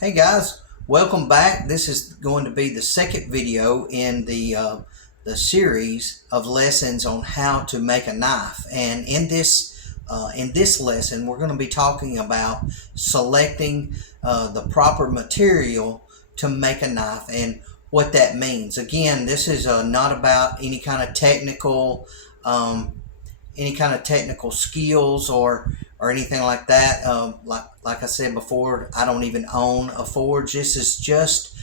Hey guys, welcome back. This is going to be the second video in the series of lessons on how to make a knife. And in this lesson, we're going to be talking about selecting the proper material to make a knife and what that means. Again, this is not about um, any kind of technical skills or anything like that. Like I said before, I don't even own a forge. This is just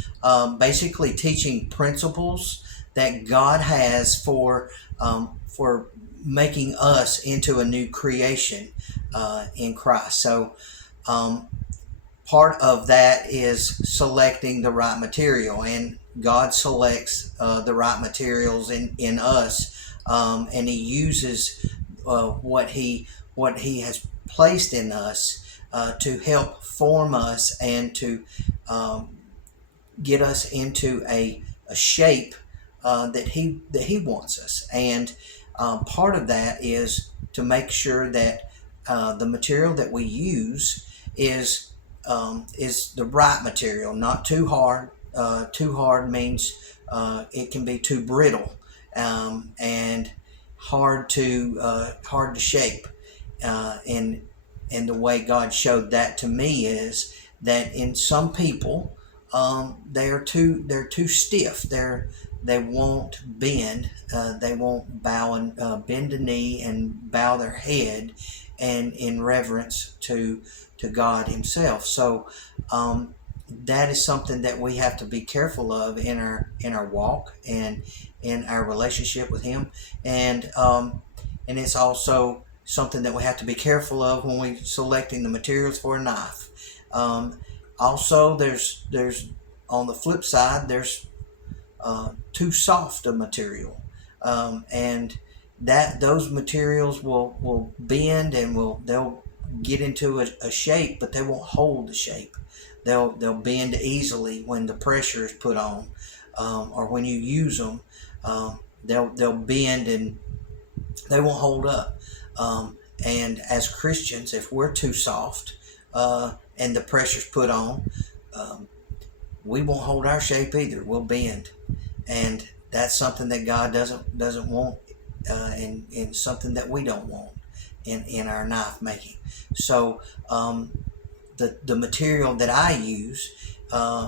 basically teaching principles that God has for making us into a new creation in Christ. So um, part of that is selecting the right material, and God selects the right materials in us, and He uses what he has placed in us to help form us and to um, get us into a shape that he wants us. And part of that is to make sure that the material that we use is the right material, not too hard. Too hard means it can be too brittle, and hard to shape. And the way God showed that to me is that in some people, they're too stiff. They won't bend. They won't bow and bend a knee and bow their head, and in reverence to God Himself. So that is something that we have to be careful of in our walk and in our relationship with Him, and it's also something that we have to be careful of when we're selecting the materials for a knife. Um, Also, there's on the flip side, there's too soft a material, and that those materials will bend and they'll get into a shape, but they won't hold the shape. They'll bend easily when the pressure is put on, or when you use them. They'll bend and they won't hold up. And as Christians, if we're too soft and the pressure's put on, um, we won't hold our shape either. We'll bend, and that's something that God doesn't want, and something that we don't want in our knife making. So the material that I use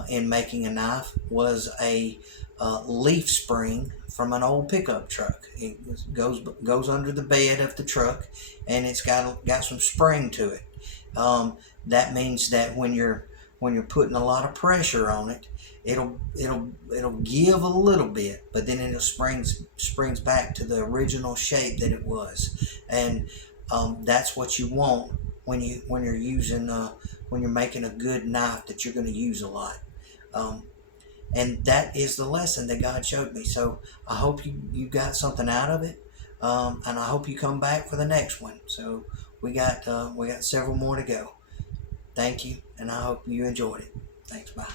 in making a knife was a leaf spring from an old pickup truck. It goes under the bed of the truck, and it's got some spring to it. That means that when you're putting a lot of pressure on it, it'll give a little bit, but then it springs back to the original shape that it was. And that's what you want when you're using when you're making a good knife that you're going to use a lot. Um, and that is the lesson that God showed me. So I hope you got something out of it, and I hope you come back for the next one. So we got several more to go. Thank you, and I hope you enjoyed it. Thanks. Bye.